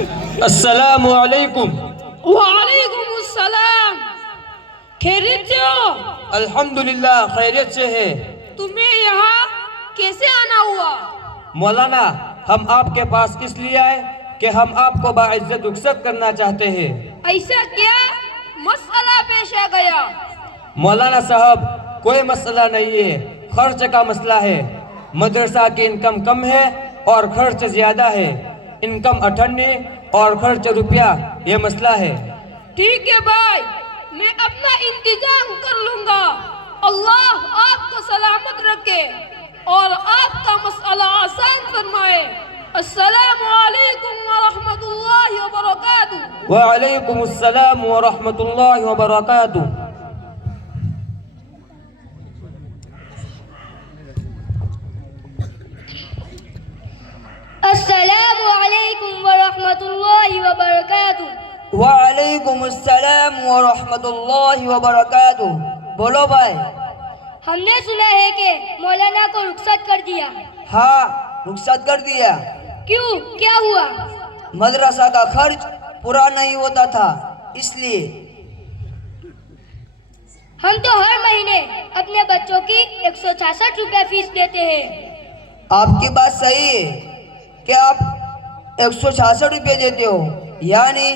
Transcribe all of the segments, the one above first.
السلام علیکم۔ وعلیکم السلام۔ خیریت سے ہو؟ الحمدللہ خیریت سے ہے۔ تمہیں یہاں کیسے آنا ہوا؟ مولانا ہم آپ کے پاس اس لیے آئے کہ ہم آپ کو باعزت رخصت کرنا چاہتے ہیں۔ ایسا کیا مسئلہ پیش آ گیا؟ مولانا صاحب کوئی مسئلہ نہیں ہے، خرچ کا مسئلہ ہے۔ مدرسہ کی انکم کم ہے اور خرچ زیادہ ہے۔ انکم 58 اور خرچ روپیہ، یہ مسئلہ ہے۔ ٹھیک ہے بھائی، میں اپنا انتظام کر لوں گا۔ اللہ آپ کو سلامت رکھے اور آپ کا مسئلہ آسان فرمائے۔ السلام علیکم ورحمۃ اللہ وبرکاتہ۔ وعلیکم السلام ورحمۃ اللہ وبرکاتہ۔ السلام علیکم ورحمۃ اللہ وبرکاتہ۔ وعلیکم السلام ورحمۃ اللہ وبرکاتہ۔ بولو بھائی۔ ہم نے سنا ہے کہ مولانا کو رخصت کر دیا۔ ہاں رخصت کر دیا۔ کیوں، کیا ہوا؟ مدرسہ کا خرچ پورا نہیں ہوتا تھا اس لیے۔ ہم تو ہر مہینے اپنے بچوں کی 166 روپے فیس دیتے ہیں۔ آپ کی بات صحیح ہے کہ آپ 166 روپے دیتے ہو، یعنی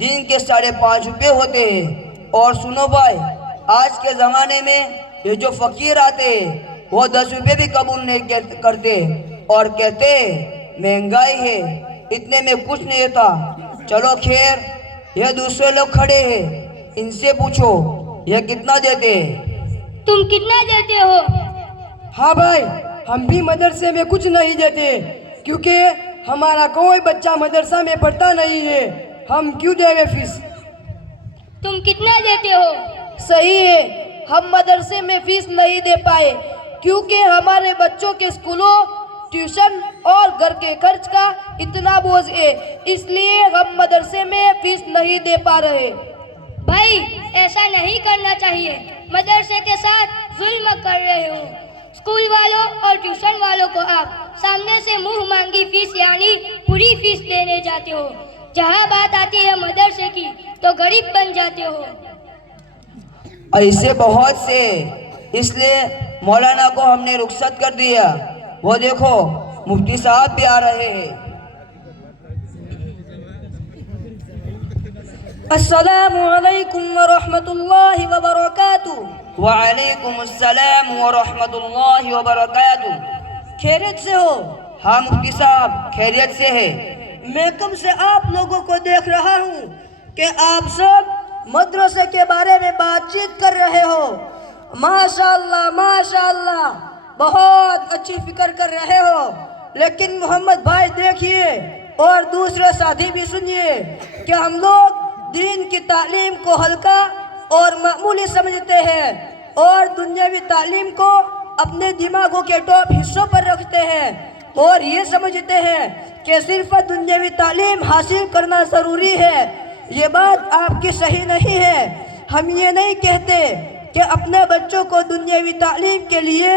دن کے 5.5 روپے ہوتے ہیں۔ اور سنو بھائی، آج کے زمانے میں یہ جو فقیر آتے ہیں وہ 10 روپے بھی قبول نہیں کرتے اور کہتے ہیں مہنگائی ہے، اتنے میں کچھ نہیں ہوتا۔ چلو خیر، یہ دوسرے لوگ کھڑے ہیں، ان سے پوچھو یہ کتنا دیتے ہیں۔ تم کتنا دیتے ہو؟ ہاں بھائی، ہم بھی مدرسے میں کچھ نہیں دیتے کیونکہ ہمارا کوئی بچہ مدرسہ میں پڑھتا نہیں ہے، ہم کیوں دیں گے فیس؟ تم کتنا دیتے ہو؟ صحیح ہے، ہم مدرسے میں فیس نہیں دے پائے کیونکہ ہمارے بچوں کے اسکولوں، ٹیوشن اور گھر کے خرچ کا اتنا بوجھ ہے، اس لیے ہم مدرسے میں فیس نہیں دے پا رہے۔ بھائی ایسا نہیں کرنا چاہیے، مدرسے کے ساتھ ظلم کر رہے ہو۔ اسکول والوں اور ٹیوشن والوں کو آپ سامنے سے منہ مانگی فیس یعنی پوری فیس دینے جاتے ہو، جہاں بات آتی ہے مدرسے کی تو غریب بن جاتے ہو۔ ایسے بہت سے، اس لیے مولانا کو ہم نے رخصت کر دیا۔ وہ دیکھو مفتی صاحب بھی آ رہے ہیں۔ السلام علیکم ورحمۃ اللہ وبرکاتہ۔ وعلیکم السلام ورحمۃ اللہ وبرکاتہ۔ خیریت سے ہو؟ ہاں مفتی صاحب خیریت سے ہے۔ میں کب سے آپ لوگوں کو دیکھ رہا ہوں کہ آپ سب مدرسے کے بارے میں بات چیت کر رہے ہو۔ ماشاءاللہ ماشاءاللہ، بہت اچھی فکر کر رہے ہو، لیکن محمد بھائی دیکھیے اور دوسرے ساتھی بھی سنیے کہ ہم لوگ دین کی تعلیم کو ہلکا اور معمولی سمجھتے ہیں اور دنیاوی تعلیم کو اپنے دماغوں کے ٹاپ حصوں پر رکھتے ہیں اور یہ سمجھتے ہیں کہ صرف دنیاوی تعلیم حاصل کرنا ضروری ہے۔ یہ بات آپ کی صحیح نہیں ہے۔ ہم یہ نہیں کہتے کہ اپنے بچوں کو دنیاوی تعلیم کے لیے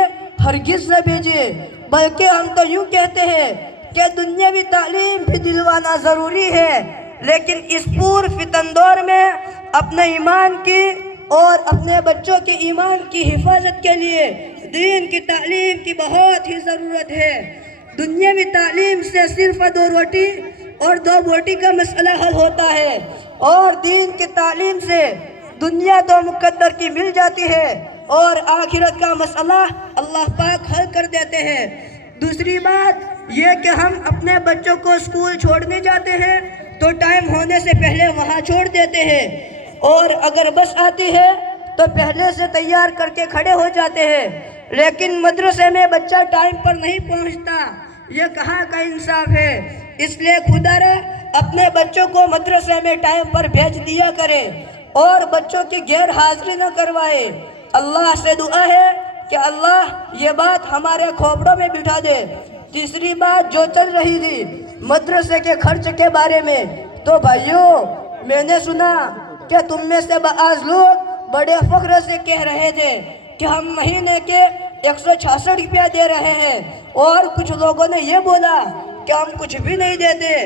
ہرگز نہ بھیجے، بلکہ ہم تو یوں کہتے ہیں کہ دنیاوی تعلیم بھی دلوانا ضروری ہے، لیکن اس پور فتن دور میں اپنے ایمان کی اور اپنے بچوں کے ایمان کی حفاظت کے لیے دین کی تعلیم کی بہت ہی ضرورت ہے۔ دنیاوی تعلیم سے صرف 2 روٹی اور 2 بوٹی کا مسئلہ حل ہوتا ہے، اور دین کی تعلیم سے دنیا تو مقدر کی مل جاتی ہے اور آخرت کا مسئلہ اللہ پاک حل کر دیتے ہیں۔ دوسری بات یہ کہ ہم اپنے بچوں کو اسکول چھوڑنے جاتے ہیں تو ٹائم ہونے سے پہلے وہاں چھوڑ دیتے ہیں، اور اگر بس آتی ہے تو پہلے سے تیار کر کے کھڑے ہو جاتے ہیں، لیکن مدرسے میں بچہ ٹائم پر نہیں پہنچتا۔ یہ کہاں کا انصاف ہے؟ اس لیے خدا را اپنے بچوں کو مدرسے میں ٹائم پر بھیج دیا کرے اور بچوں کی غیر حاضری نہ کروائے۔ اللہ سے دعا ہے کہ اللہ یہ بات ہمارے کھوپڑوں میں بٹھا دے۔ تیسری بات جو چل رہی تھی مدرسے کے خرچ کے بارے میں، تو بھائیوں میں نے سنا کہ تم میں سے بعض لوگ بڑے فخر سے کہہ رہے تھے کہ ہم مہینے کے 166 روپیہ دے رہے ہیں، اور کچھ لوگوں نے یہ بولا کہ ہم کچھ بھی نہیں دیتے۔